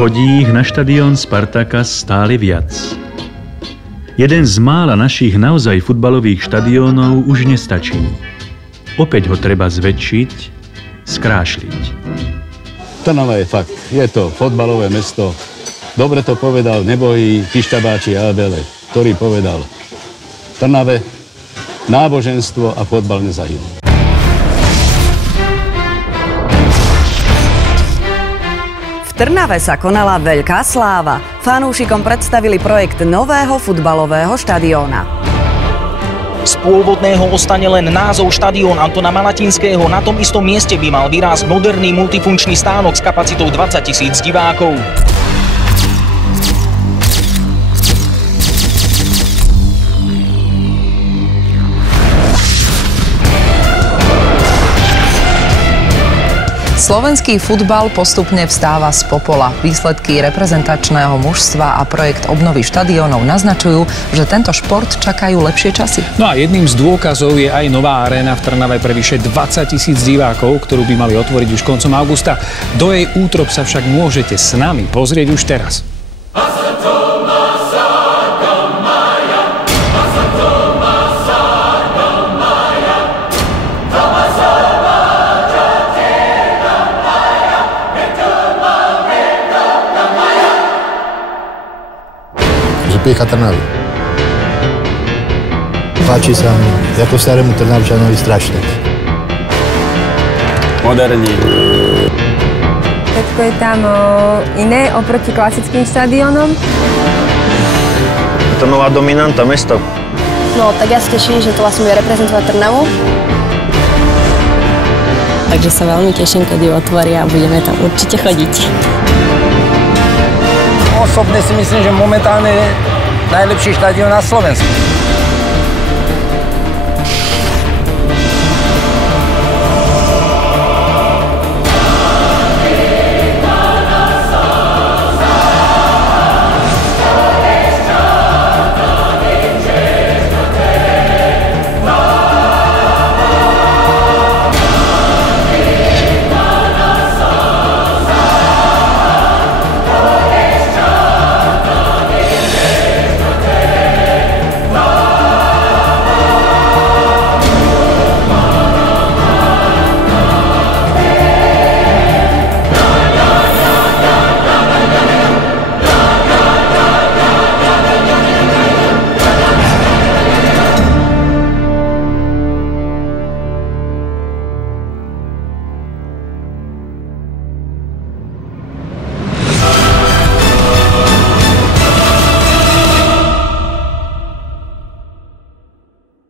Chodí ich na štadión Spartaka stále viac. Jeden z mála našich naozaj futbalových štadiónov už nestačí. Opäť ho treba zväčšiť, skrášliť. Trnava je fakt, je to fotbalové mesto. Dobre to povedal nebohý Pišťabáči Abele, ktorý povedal: Trnave, náboženstvo a fotbal nezahynú. V Trnave sa konala veľká sláva. Fanúšikom predstavili projekt nového futbalového štadióna. Z pôvodného ostane len názov štadión Antona Malatinského. Na tom istom mieste by mal vyrásť moderný multifunkčný stánok s kapacitou 20 000 divákov. Slovenský futbal postupne vstáva z popola. Výsledky reprezentačného mužstva a projekt obnovy štadiónov naznačujú, že tento šport čakajú lepšie časy. No a jedným z dôkazov je aj nová aréna v Trnave pre vyše 20 000 divákov, ktorú by mali otvoriť už koncom augusta. Do jej útrob sa však môžete s nami pozrieť už teraz. Piecha Trnavy. Páči sa mi, ako starému Trnavčanovi strašne. Moderní. Všetko je tam iné oproti klasickým štadiónom. Je to nová dominanta mesta. No, tak ja sa teším, že to vlastne bude reprezentovať Trnavu. Takže sa veľmi teším, keď ju otvoria a budeme tam určite chodiť. Osobne si myslím, že momentálne je najlepší štadión na Slovensku.